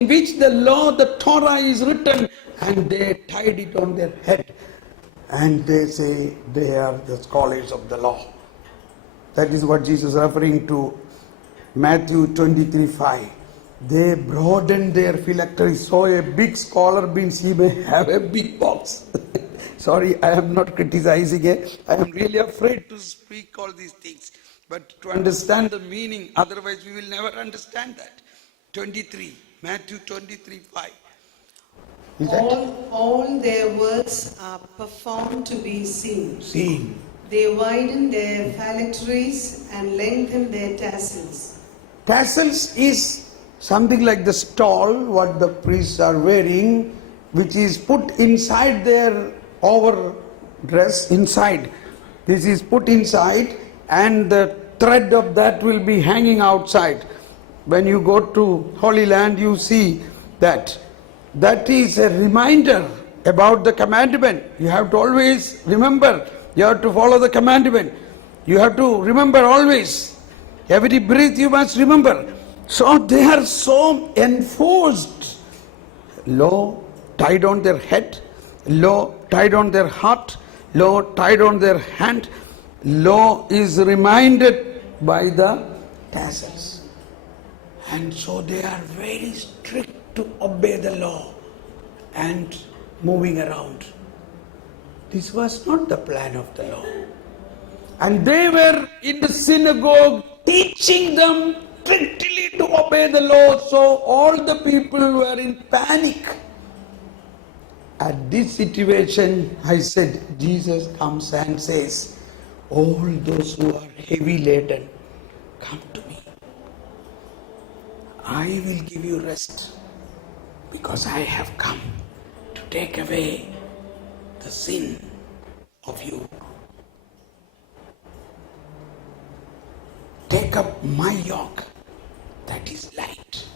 in which the law, the Torah is written, and they tied it on their head. And they say they are the scholars of the law. That is what Jesus is referring to Matthew 23:5. They broadened their phylactery. So a big scholar means he may have a big box. Sorry, I am not criticizing it. I am really afraid to speak all these things. But to understand the meaning, otherwise we will never understand that. 23, Matthew 23:5. All their works are performed to be seen. Seen. They widen their phylacteries and lengthen their tassels. Tassels is something like the stole what the priests are wearing, which is put inside their overdress inside. This is put inside and the thread of that will be hanging outside. When you go to Holy Land, you see that. That is a reminder about the commandment. You have to always remember. You have to follow the commandment. You have to remember always. Every breath you must remember. So they are so enforced. Law tied on their head. Law tied on their heart. Law tied on their hand. Law is reminded by the tassels. And so they are very strict to obey the law and moving around. This was not the plan of the law. And they were in the synagogue teaching them strictly to obey the law. So all the people were in panic. At this situation, I said, Jesus comes and says, all those who are heavy laden, come to me. I will give you rest, because I have come to take away the sin of you. Take up my yoke, that is light.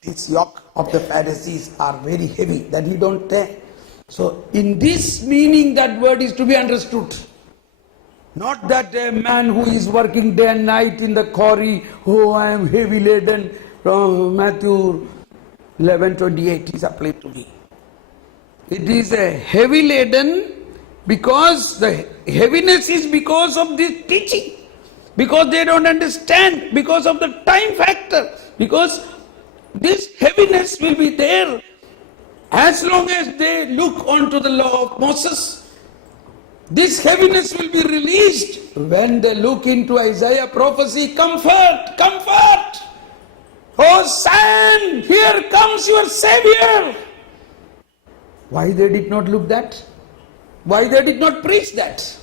This yoke of the Pharisees are very heavy, that you don't take. So in this meaning, that word is to be understood. Not that a man who is working day and night in the quarry, oh, I am heavy laden, from Matthew 11:28 is applied to me. It is a heavy laden because the heaviness is because of this teaching. Because they don't understand, because of the time factor. Because this heaviness will be there as long as they look onto the law of Moses. This heaviness will be released when they look into Isaiah prophecy. Comfort, comfort! Oh Zion, here comes your Savior. Why they did not look that? Why they did not preach that?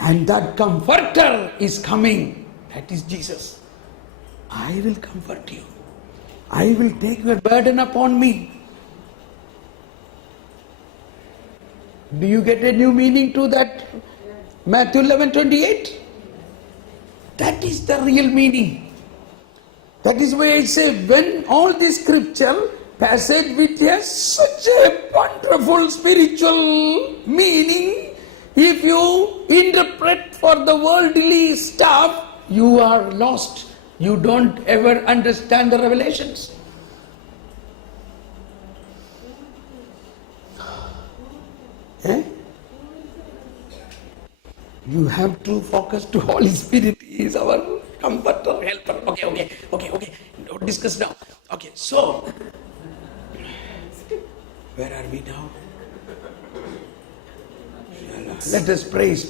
And that comforter is coming. That is Jesus. I will comfort you. I will take your burden upon me. Do you get a new meaning to that? Matthew 11:28? That is the real meaning. That is why I say, when all this scripture passage which has such a wonderful spiritual meaning, if you interpret for the worldly stuff, you are lost. You don't ever understand the revelations. Eh? You have to focus to Holy Spirit. He is our comforter, helper. Okay. Don't discuss now. Okay, so where are we now? Let us praise.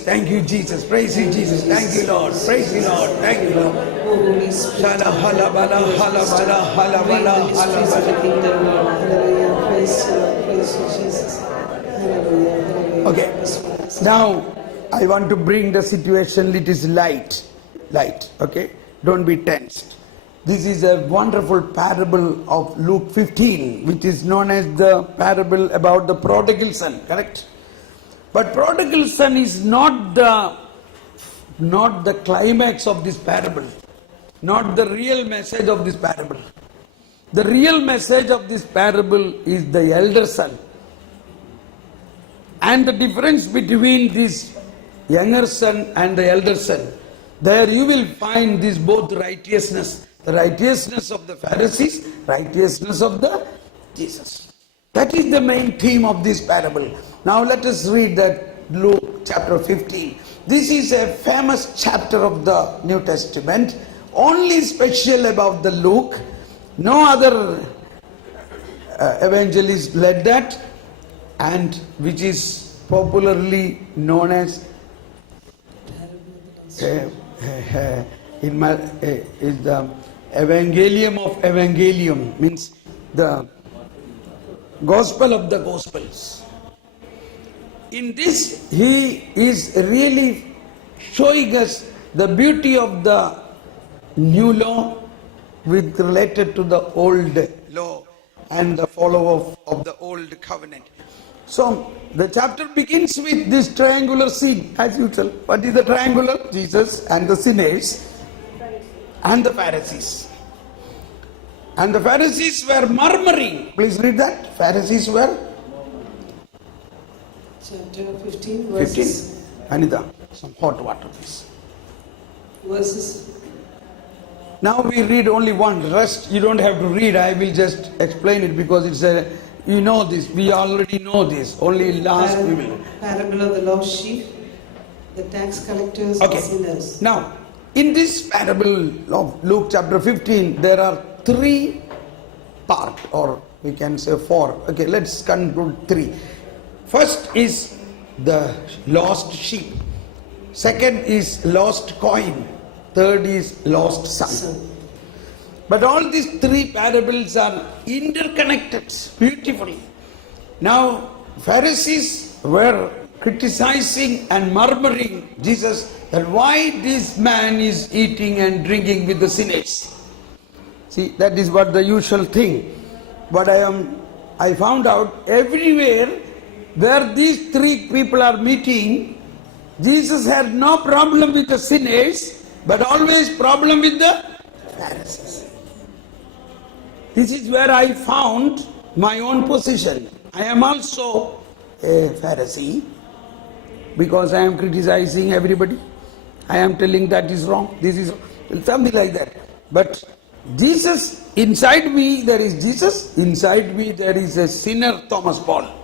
Thank you, Jesus. Praise you, Jesus. Thank you, Lord. Praise you, Lord. Thank you, Lord. Holy Spirit. Praise you, Jesus. Okay. Now I want to bring the situation. It is light. Okay. Don't be tensed. This is a wonderful parable of Luke 15, which is known as the parable about the prodigal son. Correct? But prodigal son is not the climax of this parable, not the real message of this parable. The real message of this parable is the elder son. And the difference between this younger son and the elder son, there you will find this both righteousness. The righteousness of the Pharisees, righteousness of the Jesus. That is the main theme of this parable. Now let us read that Luke chapter 15. This is a famous chapter of the New Testament, only special about the Luke. No other evangelist led that, and which is popularly known as in the Evangelium of Evangelium, means the Gospel of the Gospels. In this, he is really showing us the beauty of the new law with related to the old law and the follow of the old covenant. So the chapter begins with this triangular scene as usual. What is the triangular? Jesus and the sinners and the Pharisees. And the Pharisees were murmuring. Please read that. Pharisees were Chapter 15, verses. 15. Anita, some hot water please. Verses. Now we read only one. The rest you don't have to read. I will just explain it because it's a, you know this. We already know this. Only last we will. Parable of the lost sheep, the tax collectors and sinners. Now, in this parable of Luke chapter 15, there are three parts, or we can say four. Okay, let's conclude three. First is the lost sheep. Second is lost coin. Third is lost son. But all these three parables are interconnected beautifully. Now, Pharisees were criticizing and murmuring Jesus that why this man is eating and drinking with the sinners. See, that is what the usual thing. But I found out everywhere where these three people are meeting, Jesus had no problem with the sinners, but always problem with the Pharisees. This is where I found my own position. I am also a Pharisee because I am criticizing everybody. I am telling that is wrong, this is something like that. But Jesus, inside me there is Jesus, inside me there is a sinner, Thomas Paul.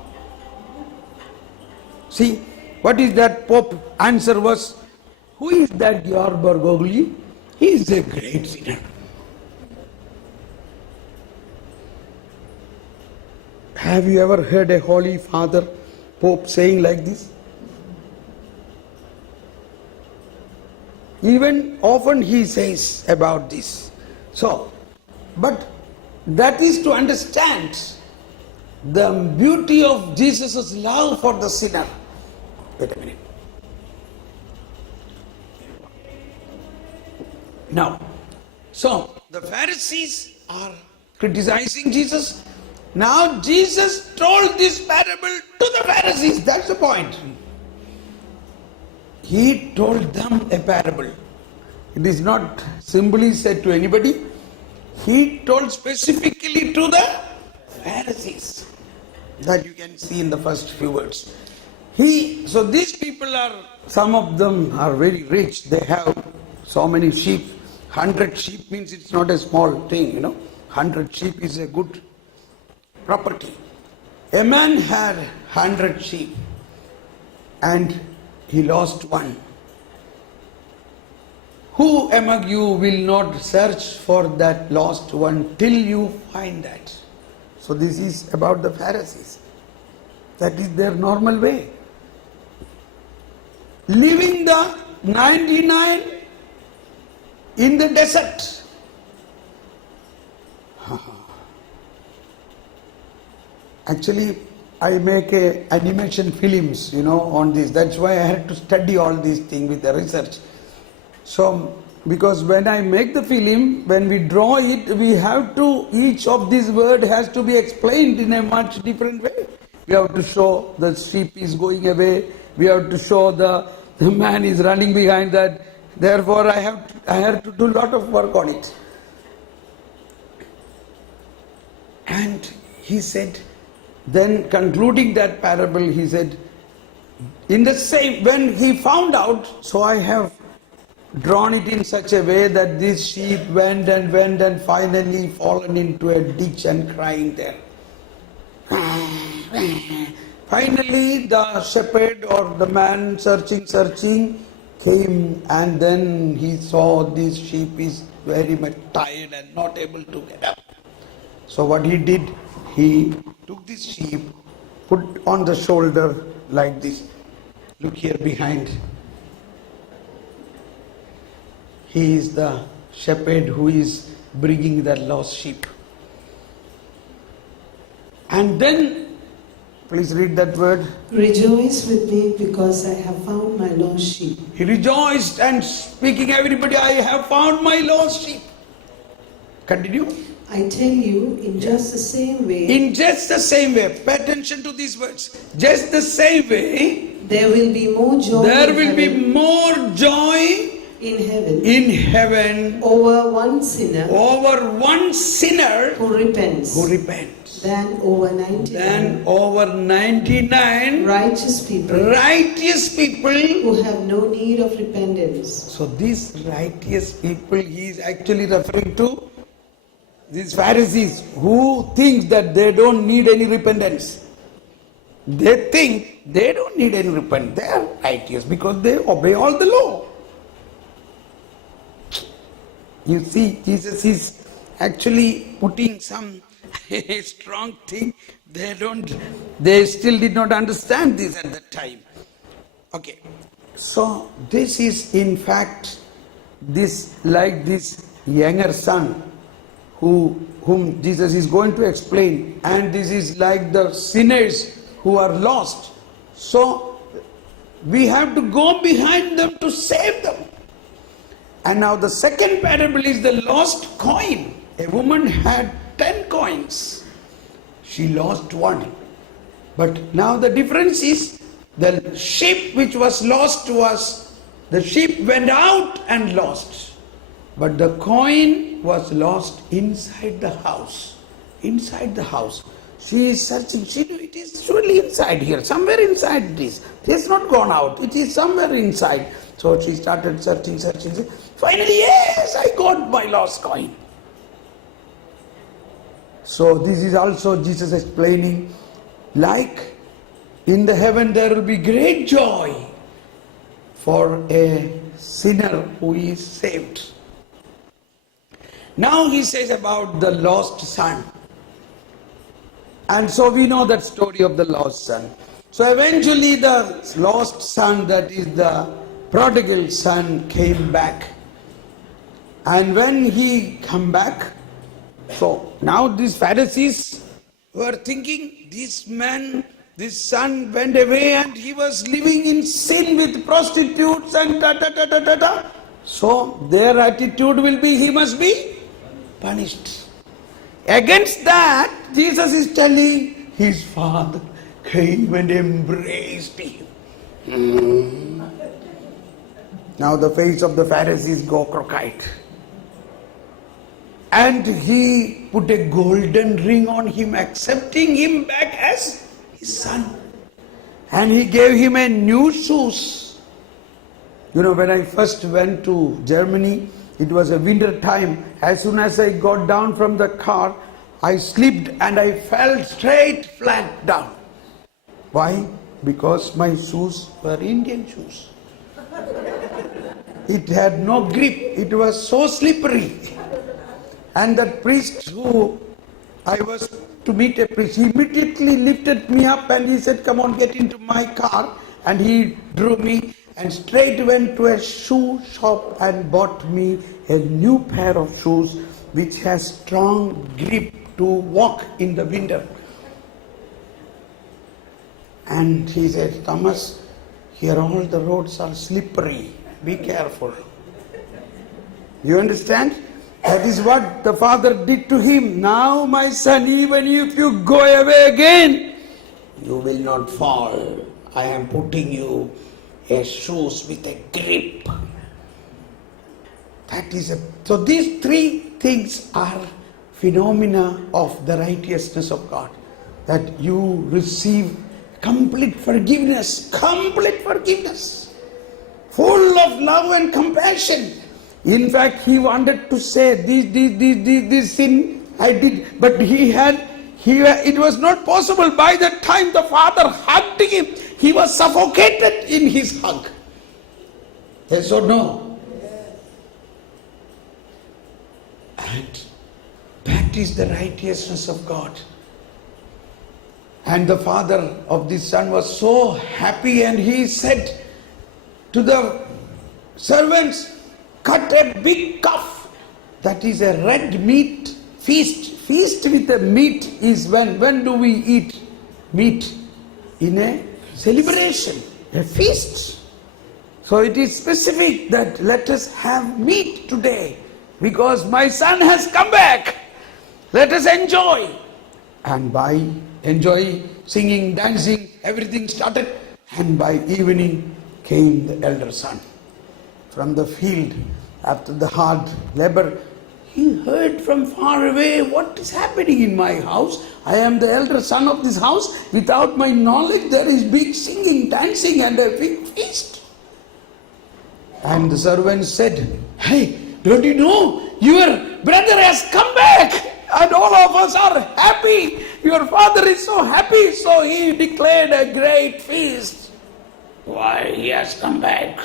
See, what is that Pope answer was, who is that Georg Bergoglio? He is a great sinner. Have you ever heard a Holy Father, Pope saying like this? Even often he says about this. So, but that is to understand the beauty of Jesus' love for the sinner. Wait a minute. Now, so the Pharisees are criticizing Jesus. Now Jesus told this parable to the Pharisees. That's the point. He told them a parable. It is not simply said to anybody. He told specifically to the Pharisees. That you can see in the first few words. So these people are, some of them are very rich. They have so many sheep. 100 sheep means it's not a small thing, 100 sheep is a good property. A man had 100 sheep and he lost one. Who among you will not search for that lost one till you find that? So this is about the Pharisees. That is their normal way. Leaving the 99 in the desert. Actually, I make animation films, on this. That's why I had to study all these things with the research. So, because when I make the film, when we draw it, we have to, each of these words has to be explained in a much different way. We have to show the sheep is going away. We have to show the man is running behind that. Therefore, I have to do a lot of work on it. And he said, then concluding that parable, he said, in the same, when he found out, so I have drawn it in such a way that this sheep went and finally fallen into a ditch and crying there. Finally the shepherd or the man searching came, and then he saw this sheep is very much tired and not able to get up. So what he did, he took this sheep, put on the shoulder like this. Look here behind. He is the shepherd who is bringing the lost sheep. And then, please read that word. Rejoice with me because I have found my lost sheep. He rejoiced and speaking, everybody, I have found my lost sheep. Continue. I tell you, in just the same way, In just the same way, pay attention to these words. Just the same way, there will be more joy there in will be heaven, more joy in heaven over one sinner over one sinner who repents who repents than over 99 than over 99 righteous people righteous people. who have no need of repentance. So these righteous people, he is actually referring to these Pharisees who think that they don't need any repentance. They think they don't need any repentance. They are righteous because they obey all the law. You see, Jesus is actually putting some strong thing. They still did not understand this at that time. Okay. So this is in fact this younger son whom Jesus is going to explain, and this is like the sinners who are lost. So we have to go behind them to save them. And now the second parable is the lost coin. A woman had 10 coins. She lost one. But now the difference is the sheep which was lost was, the sheep went out and lost. But the coin was lost inside the house. Inside the house. She is searching. She knew it is surely inside here. Somewhere inside it is. It has not gone out. It is somewhere inside. So she started searching. Finally, yes, I got my lost coin. So this is also Jesus explaining, like in the heaven there will be great joy for a sinner who is saved. Now he says about the lost son. And so we know that story of the lost son. So eventually the lost son, that is the prodigal son, came back. And when he come back, so now these Pharisees were thinking, this son went away and he was living in sin with prostitutes and So their attitude will be, he must be punished. Against that, Jesus is telling his father came and embraced him. Now the face of the Pharisees go crooked. And he put a golden ring on him, accepting him back as his son. And he gave him a new shoes. You know, when I first went to Germany, it was a winter time. As soon as I got down from the car, I slipped and I fell straight flat down. Why? Because my shoes were Indian shoes. It had no grip. It was so slippery. And that priest who I was to meet a priest, he immediately lifted me up and he said, come on, get into my car. And he drew me and straight went to a shoe shop and bought me a new pair of shoes which has strong grip to walk in the winter. And he said, Thomas, here all the roads are slippery. Be careful. You understand? That is what the father did to him. Now, my son, even if you go away again, you will not fall. I am putting you a shoes with a grip. So these three things are phenomena of the righteousness of God. That you receive complete forgiveness. full of love and compassion. In fact, he wanted to say, this sin I did, but it was not possible. By the time the father hugged him, he was suffocated in his hug. Yes or no? And that is the righteousness of God. And the father of this son was so happy, and he said to the servants, cut a big calf. That is a red meat feast. Feast with the meat is when do we eat meat? In a celebration, a feast. So it is specific that let us have meat today because my son has come back. Let us enjoy. And by enjoying, singing, dancing, everything started. And by evening came the elder son from the field after the hard labor. He heard from far away, what is happening in my house? I am the elder son of this house. Without my knowledge, there is big singing, dancing, and a big feast. And the servant said, hey, don't you know? Your brother has come back. And all of us are happy. Your father is so happy. So he declared a great feast. Why he has come back?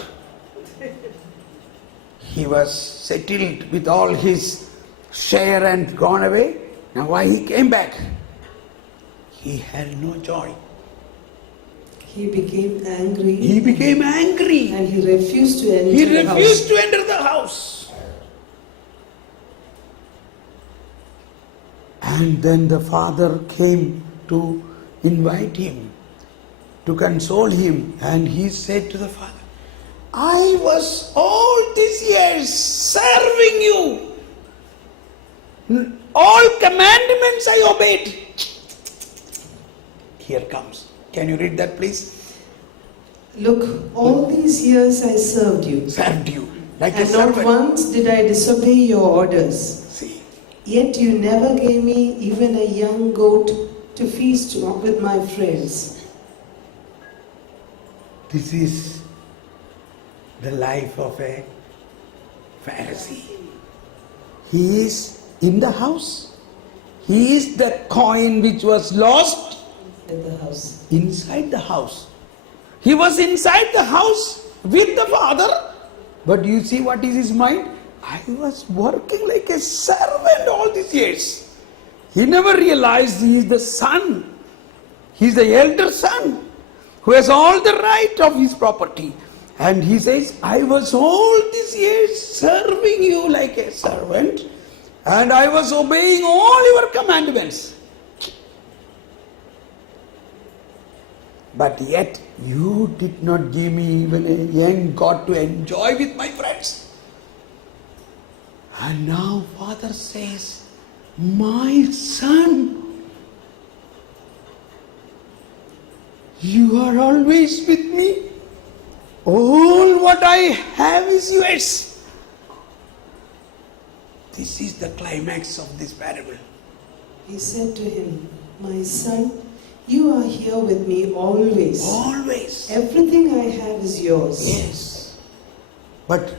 He was settled with all his share and gone away. Now why he came back? He had no joy. He became angry. He became angry. And he refused to enter He the house. refused to enter the house. And then the father came to invite him, to console him. And he said to the father, I was all these years serving you. All commandments I obeyed. Here comes. Can you read that please? Look, all these years I served you. Served you. Like a And not servant. once did I disobey your orders. See. Yet you never gave me even a young goat to feast with my friends. This is the life of a Pharisee. He is in the house. He is the coin which was lost In the house. inside the house. He was inside the house with the father. But you see what is his mind? I was working like a servant all these years. He never realized he is the son. He is the elder son who has all the right of his property. And he says, I was all these years serving you like a servant, and I was obeying all your commandments. But yet you did not give me even a young goat to enjoy with my friends. And now father says, my son, you are always with me. All what I have is yours. This is the climax of this parable. He said to him, my son, you are here with me always. Always. Everything I have is yours. Yes. But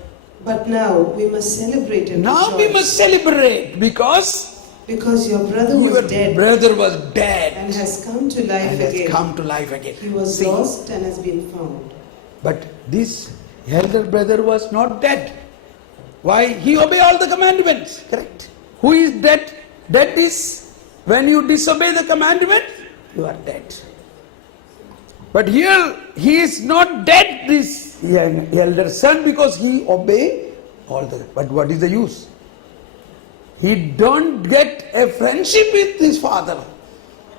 But now we must celebrate and now we rejoice. must celebrate because Because your brother was your dead brother was dead and has come to life and has again. come to life again. He was See, lost and has been found. But this elder brother was not dead. Why? He obeyed all the commandments. Correct. Who is dead? Dead is when you disobey the commandment, you are dead. But here he is not dead, this elder son, because he obeyed all the. But what is the use? He don't get a friendship with his father.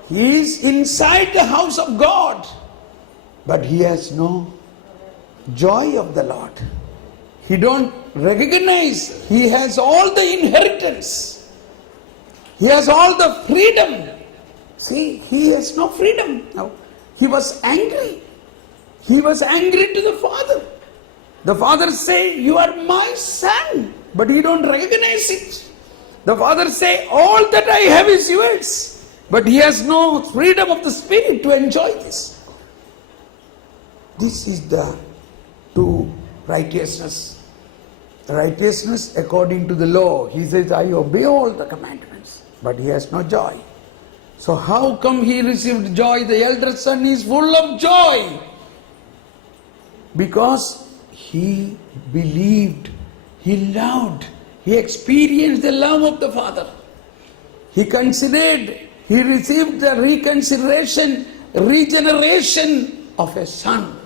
He is inside the house of God, but he has no joy of the Lord. He don't recognize he has all the inheritance. He has all the freedom. See, he has no freedom now. He was angry. He was angry to the father. The father say, you are my son, but he don't recognize it. The father say, all that I have is yours, but he has no freedom of the spirit to enjoy this. This is the two righteousness. Righteousness according to the law. He says, I obey all the commandments, but he has no joy. So how come he received joy? The elder son is full of joy. Because he believed, he loved, he experienced the love of the Father. He considered, he received the regeneration of a son.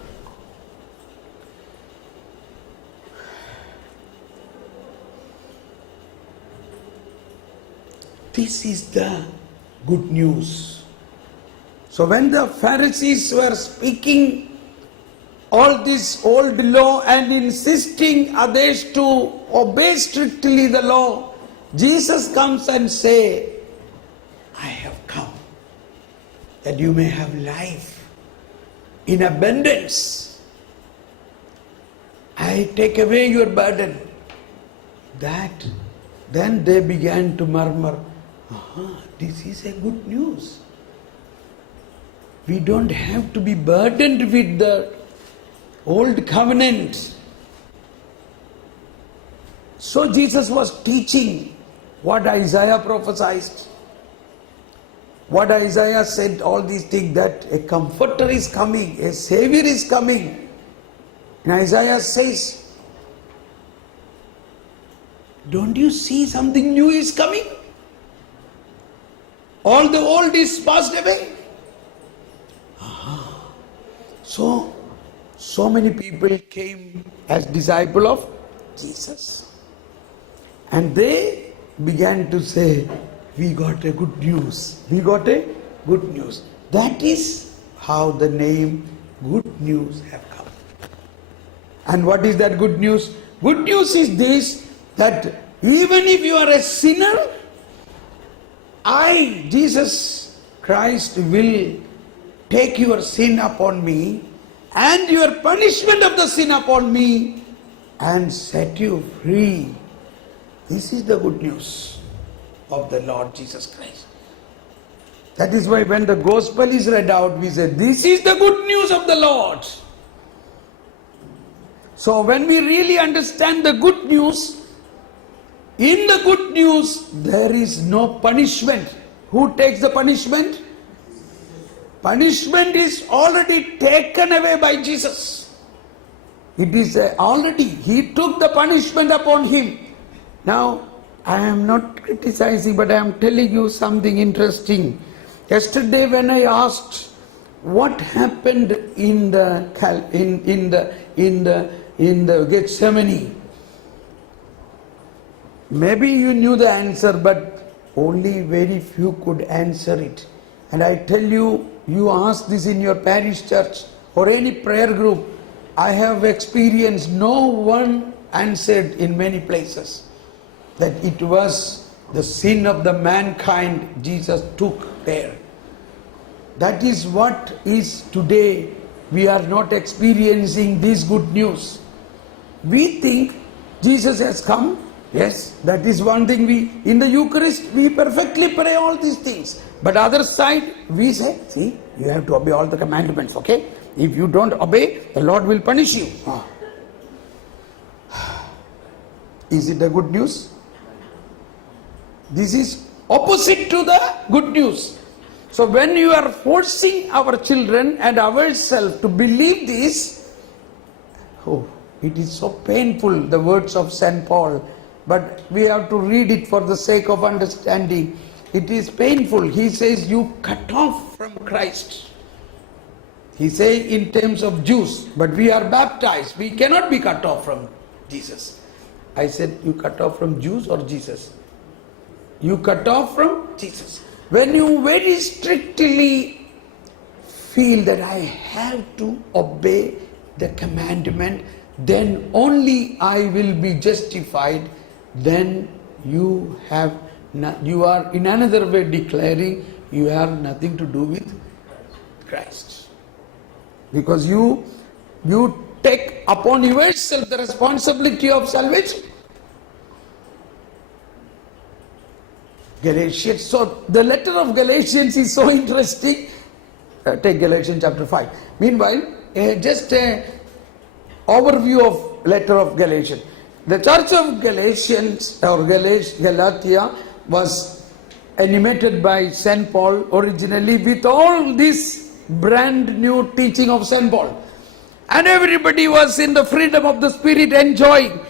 This is the good news. So when the Pharisees were speaking all this old law and insisting others to obey strictly the law, Jesus comes and say, I have come that you may have life in abundance. I take away your burden. Then they began to murmur, this is a good news. We don't have to be burdened with the old covenant. So Jesus was teaching what Isaiah prophesied. What Isaiah said, all these things, that a comforter is coming, a savior is coming. And Isaiah says, don't you see something new is coming? All the old is passed away. So many people came as disciples of Jesus. And they began to say, we got a good news. We got a good news. That is how the name Good News have come. And what is that good news? Good news is this, that even if you are a sinner, I, Jesus Christ, will take your sin upon me and your punishment of the sin upon me and set you free. This is the good news of the Lord Jesus Christ. That is why when the gospel is read out, we say, this is the good news of the Lord. So when we really understand the good news, in the good news, there is no punishment. Who takes the punishment? Punishment is already taken away by Jesus. It is already, he took the punishment upon him. Now, I am not criticizing, but I am telling you something interesting. Yesterday when I asked what happened in the Gethsemane, maybe you knew the answer, but only very few could answer it. And I tell you, you ask this in your parish church or any prayer group, I have experienced no one answered in many places that it was the sin of the mankind Jesus took there. That is what is today. We are not experiencing this good news. We think Jesus has come. Yes, that is one thing. We in the Eucharist we perfectly pray all these things. But other side we say, see, you have to obey all the commandments, okay? If you don't obey, the Lord will punish you. Is it the good news? This is opposite to the good news. So when you are forcing our children and ourselves to believe this, it is so painful, the words of St. Paul. But we have to read it for the sake of understanding. It is painful. He says you cut off from Christ. He says in terms of Jews, but we are baptized. We cannot be cut off from Jesus. I said you cut off from Jews or Jesus? You cut off from Jesus. When you very strictly feel that I have to obey the commandment, then only I will be justified, then you are in another way declaring you have nothing to do with Christ. Because you take upon yourself the responsibility of salvation. Galatians. So the letter of Galatians is so interesting. Take Galatians chapter 5. Meanwhile, just an overview of letter of Galatians. The church of Galatians or Galatia was animated by St. Paul originally with all this brand new teaching of St. Paul. And everybody was in the freedom of the Spirit enjoying.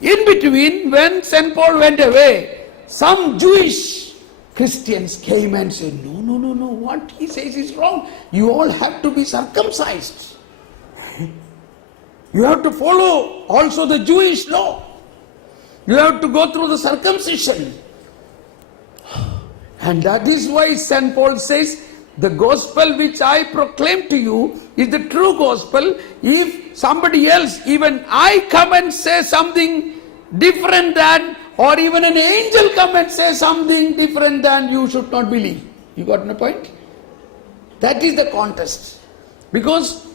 In between, when St. Paul went away, some Jewish Christians came and said, no, what he says is wrong. You all have to be circumcised. You have to follow also the Jewish law. You have to go through the circumcision. And that is why St. Paul says, the gospel which I proclaim to you is the true gospel. If somebody else, even I come and say something different than, or even an angel come and say something different than, you should not believe. You got my point? That is the contest. Because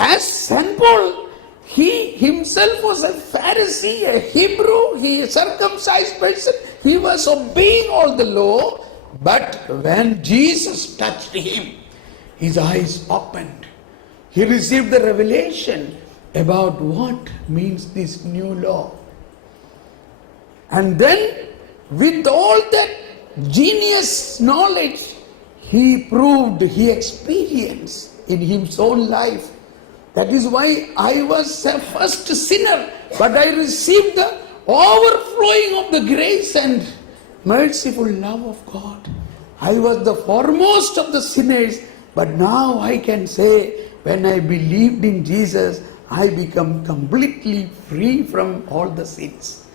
as St. Paul, he himself was a Pharisee, a Hebrew, he a circumcised person, he was obeying all the law. But when Jesus touched him, his eyes opened. He received the revelation about what means this new law. And then with all that genius knowledge, he proved, he experienced in his own life. That is why I was a first sinner, but I received the overflowing of the grace and merciful love of God. I was the foremost of the sinners, but now I can say, when I believed in Jesus, I become completely free from all the sins.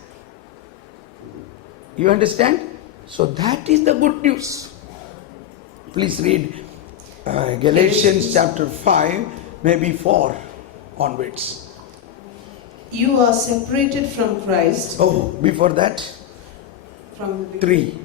You understand? So that is the good news. Please read Galatians chapter 5, maybe 4 onwards. You are separated from Christ. Oh, before that, From 3.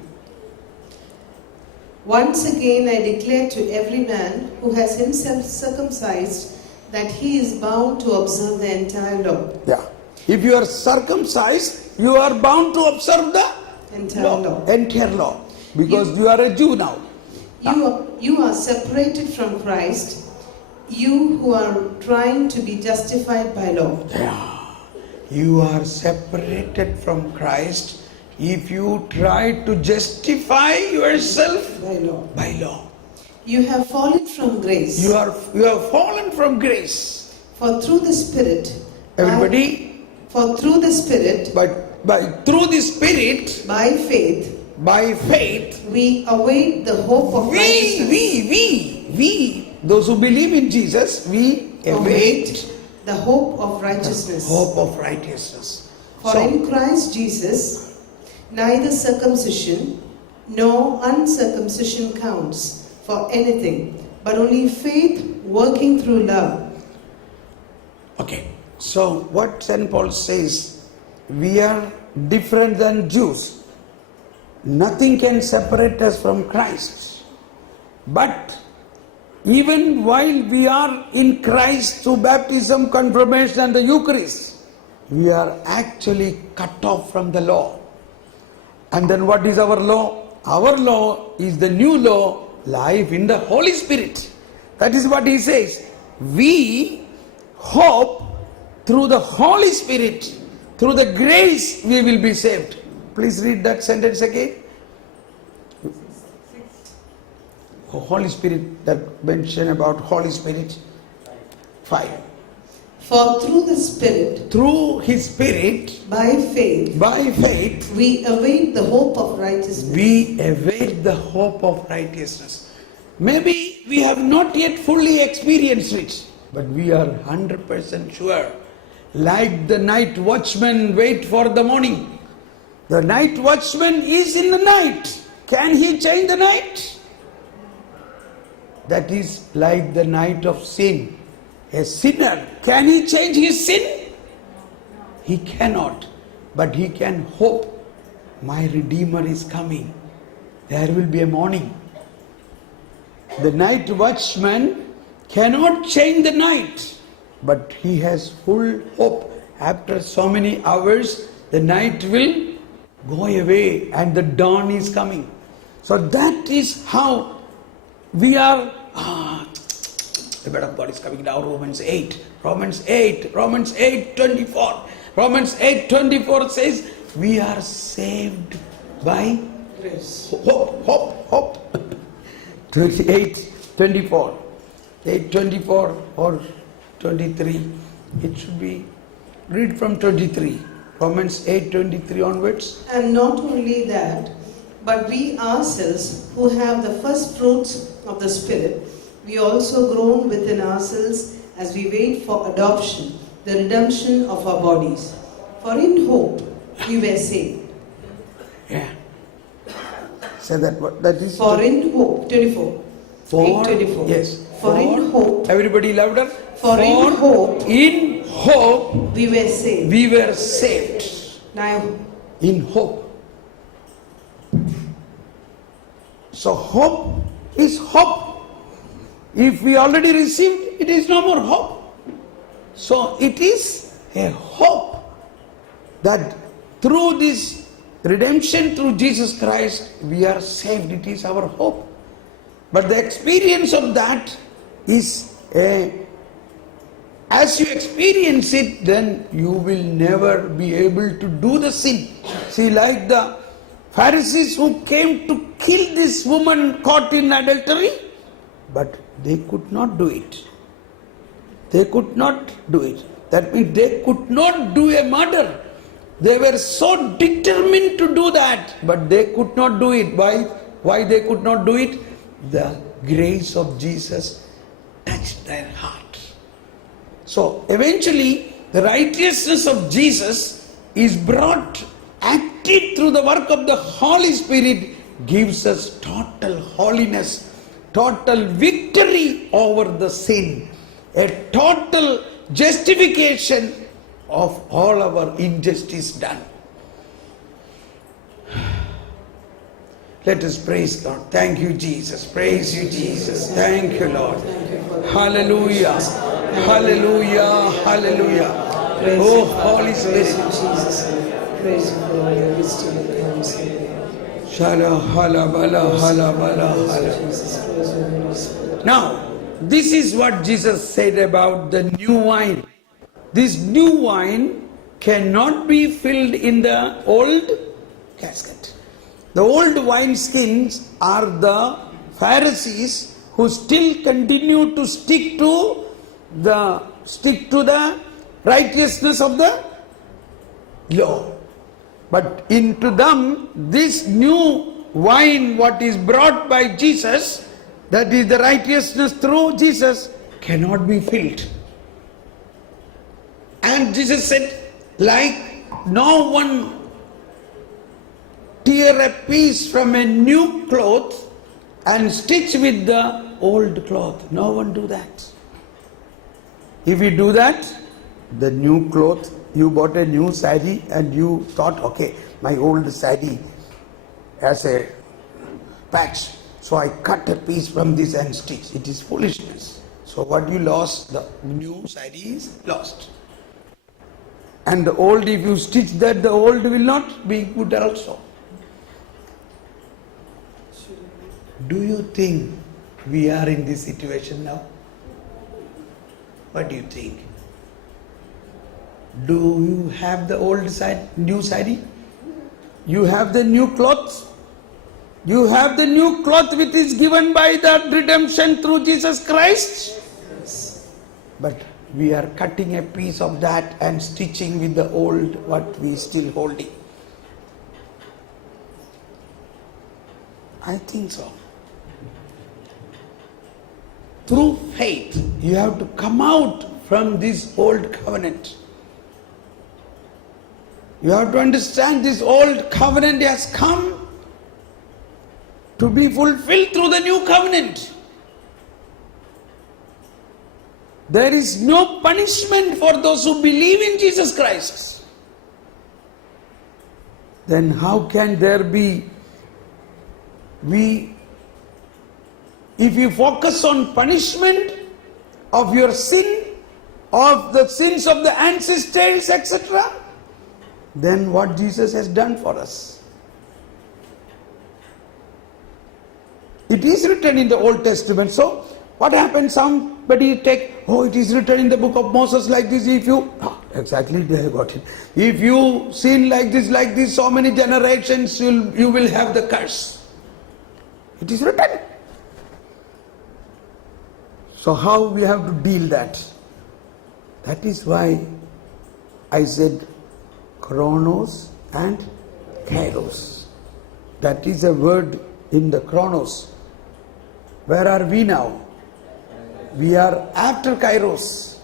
Once again I declare to every man who has himself circumcised that he is bound to observe the entire law. Yeah. If you are circumcised, you are bound to observe the entire law. Because you are a Jew now. You are separated from Christ, you who are trying to be justified by law. Yeah. You are separated from Christ if you try to justify yourself by law. You have fallen from grace. You have fallen from grace. For through the Spirit, Everybody. For through the Spirit, through the Spirit, by faith, we await the hope of righteousness. We, those who believe in Jesus, we await the hope of righteousness. Hope of righteousness. For in Christ Jesus, neither circumcision nor uncircumcision counts for anything, but only faith working through love. Okay, so what St. Paul says, we are different than Jews. Nothing can separate us from Christ. But even while we are in Christ through baptism, confirmation and the Eucharist, we are actually cut off from the law. And then what is our law? Our law is the new law, life in the Holy Spirit. That is what he says. We hope through the Holy Spirit, through the grace we will be saved. Please read that sentence again. Holy Spirit, that mention about Holy Spirit. 5. For through the Spirit, through His Spirit, by faith, we await the hope of righteousness. We await the hope of righteousness. Maybe we have not yet fully experienced it, but we are 100% sure. Like the night watchman wait for the morning. The night watchman is in the night. Can he change the night? That is like the night of sin. A sinner, can he change his sin? He cannot. But he can hope, my Redeemer is coming. There will be a morning. The night watchman cannot change the night, but he has full hope. After so many hours, the night will go away and the dawn is coming. So that is how we are the word of God is coming now. Romans 8, Romans 8:24. Romans 8:24 says, we are saved by Grace. hope. 8:24. 8:24 or 23. It should be, read from 23. Romans 8:23 onwards. And not only that, but we ourselves who have the first fruits of the Spirit, we also groan within ourselves as we wait for adoption, the redemption of our bodies. For in hope we were saved. Yeah. Say that word. That is. For in hope, 24. For, 8:24. yes. For in hope. Everybody louder. For in hope. In hope We were saved. we were saved. Now, In hope. So hope is hope. If we already received, it is no more hope. So it is a hope that through this redemption through Jesus Christ, we are saved. It is our hope. But the experience of that is as you experience it, then you will never be able to do the sin. See, like the Pharisees who came to kill this woman caught in adultery, but they could not do it. They could not do it. That means they could not do a murder. They were so determined to do that, but they could not do it. Why? Why they could not do it? The grace of Jesus touched their heart. So eventually, the righteousness of Jesus is brought, acted through the work of the Holy Spirit, gives us total holiness, total victory over the sin, a total justification of all our injustice done. Let us praise God. Thank you, Jesus. Praise you, Jesus. Thank you, Lord. Hallelujah. Hallelujah. Hallelujah. Oh, Holy Spirit. Jesus. Praise you for all your wisdom and counsel. Shala hala bala hala bala hala. Jesus, praise you, Holy Spirit. Now, this is what Jesus said about the new wine. This new wine cannot be filled in the old casket. The old wineskins are the Pharisees who still continue to stick to the righteousness of the law. But into them, this new wine, what is brought by Jesus, that is the righteousness through Jesus, cannot be filled. And Jesus said, like no one tear a piece from a new cloth and stitch with the old cloth. No one do that. If you do that, the new cloth, you bought a new sari and you thought, okay, my old sari has a patch, so I cut a piece from this and stitch. It is foolishness. So what you lost, the new sari is lost. And the old, if you stitch that, the old will not be good also. Do you think we are in this situation now? What do you think? Do you have the old new sari? You have the new cloth? You have the new cloth which is given by the redemption through Jesus Christ? Yes. But we are cutting a piece of that and stitching with the old what we still holding. I think so. Through faith, you have to come out from this old covenant. You have to understand this old covenant has come to be fulfilled through the new covenant. There is no punishment for those who believe in Jesus Christ. Then how can there be, if you focus on punishment of your sin, of the sins of the ancestors, etc., then what Jesus has done for us? It is written in the Old Testament. So, What happens? Somebody take, oh, it is written in the book of Moses like this. If you, exactly, they got it. If you sin like this, so many generations, you will have the curse. It is written. So how we have to deal that? That is why I said chronos and kairos. That is a word in the chronos. Where are we now? We are after kairos.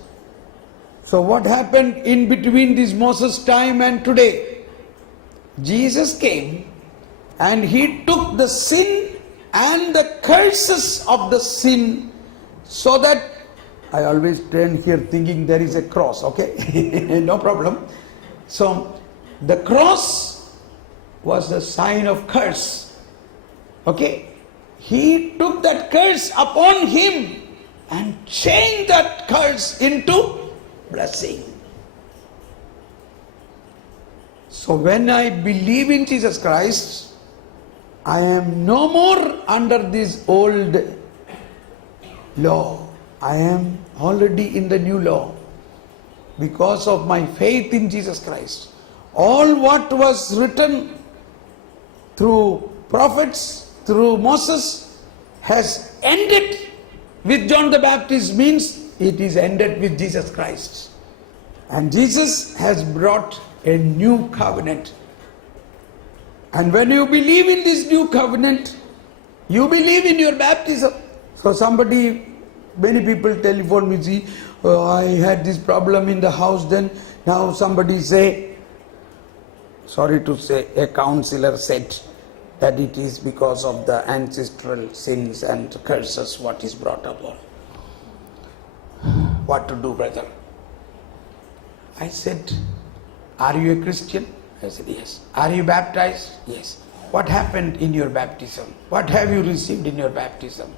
So what happened in between this Moses time and today? Jesus came and he took the sin and the curses of the sin, so that I always stand here thinking there is a cross, okay? No problem. So the cross was the sign of curse. Okay? He took that curse upon him and changed that curse into blessing. So when I believe in Jesus Christ, I am no more under this old law. I am already in the new law because of my faith in Jesus Christ. All what was written through prophets, through Moses, has ended with John the Baptist, means it is ended with Jesus Christ. And Jesus has brought a new covenant. And when you believe in this new covenant, you believe in your baptism. So many people telephone me, see, I had this problem in the house, then now somebody say, sorry to say, a counselor said that it is because of the ancestral sins and curses what is brought upon. What to do, brother? I said, are you a Christian? I said, yes. Are you baptized? Yes. What happened in your baptism? What have you received in your baptism?